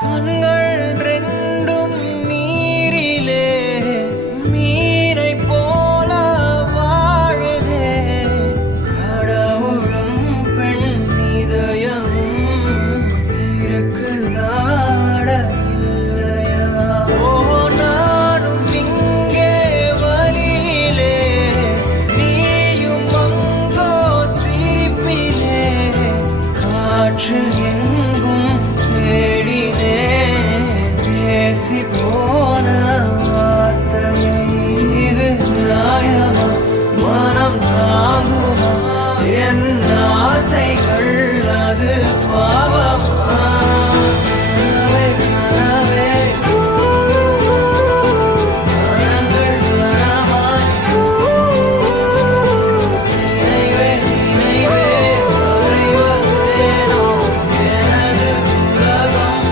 கண்கள் ரெண்டும் நீரிலே மீனை போல வாழுதே. கடவுளும் பெண் இதயமும் இருக்குதாட இல்லையா ஓ நானும் இங்கே வழியிலே நீயும் காற்று என் si può